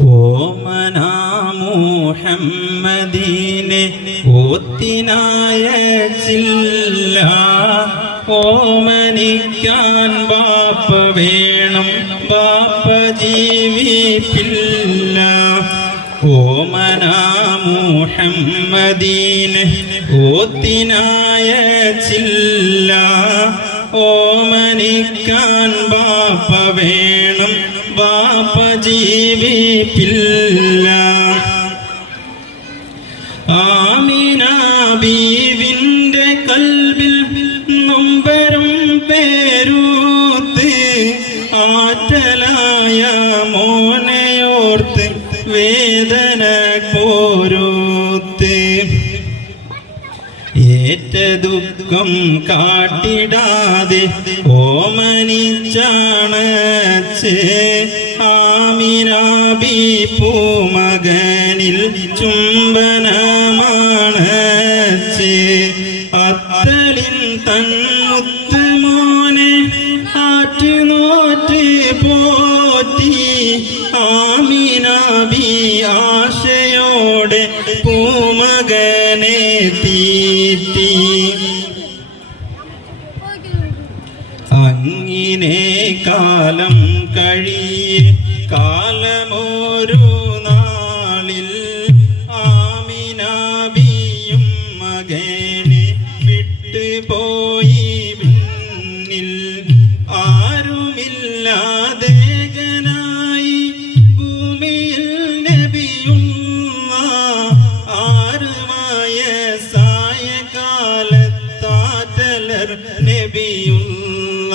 ഓമന മുഹമ്മദീനെ ഓത്തിനായച്ചില്ല, ഓമനിക്കാൻ ബാപ്പ വേണം, ബാപ്പ ജീവിപ്പില്ല. ഓമന മുഹമ്മദീനെ ഓത്തിനായച്ചില്ല, ഓമനിക്കാൻ ബാപ്പ വേണം, ബാപ്പ ജീവിപ്പില്ല. ആമിന ബീവിന്റെ കൽബിൽ നൊമ്പരും പേരൂത്ത്, ആറ്റലായ മോനയോർത്ത് വേദന പോരൂത്ത്. ഏറ്റ ദുഃഖം കാട്ടിടാതെ ഓമനിച്ചാണച്ച്, ആമിന ബീ പൂമകനിൽ ചുംബനമാണച്ച്. അത്തലിൻ തൻമുത്ത് മോനെ ആറ്റുനോറ്റ് പോറ്റി, ആമിന ബീ ആശയോടെ പൂമകനെ തീറ്റി. അങ്ങിനെ കാലം കഴിയെ കാലമോരു നാളിൽ, ആമിന ബിയും മകനെ വിട്ടുപോയി പിന്നിൽ. ആരുമില്ലാതേകനായി ഭൂമിയിൽ നബിയുള്ള, 6 വയസ്സായ കാലത്താറ്റലർ നബിയുള്ള.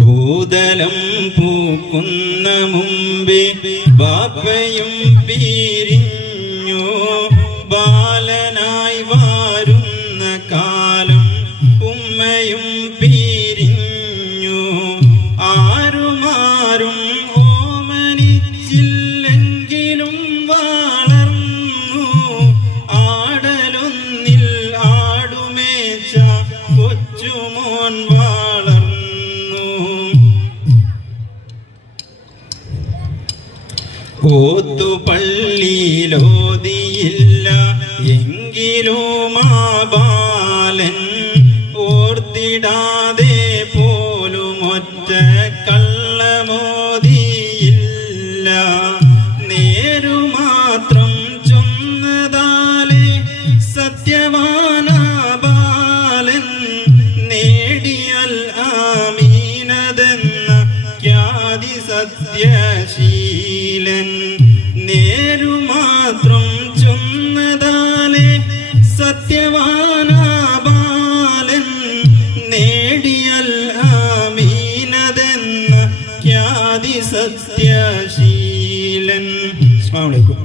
ഭൂതലം പൂക്കുന്ന മുമ്പേ ബാപ്പയും പിരിഞ്ഞു, ബാലനായി വാരുന്ന കാലം ഉമ്മയും പിരിഞ്ഞു. ആരുമാരും ഓമനിച്ചില്ലെങ്കിലും വളർന്നു, ആടലൊന്നിൽ ആടുമേച്ച കൊച്ചുമോൻ വളർന്നു. ഓത്തുപള്ളിയിലോതിയില്ല എങ്കിലും ആ ബാലൻ, ഓർത്തിടാതെ പോലും ഒറ്റ കള്ളമോതിയില്ല. നേരുമാത്രം ചൊന്നതാലെ സത്യവാന ബാലൻ, നേടിയൽ ആമീനതെന്ന ഖ്യാതി സത്യശീലൻ. നേരുമാത്രം ചൊന്നതാലെ സത്യവാന ബാലൻ, നേടിയൽ ആമീനതെന്ന ഖ്യാതി സത്യശീലൻ. അസ്സലാമു അലൈക്കും.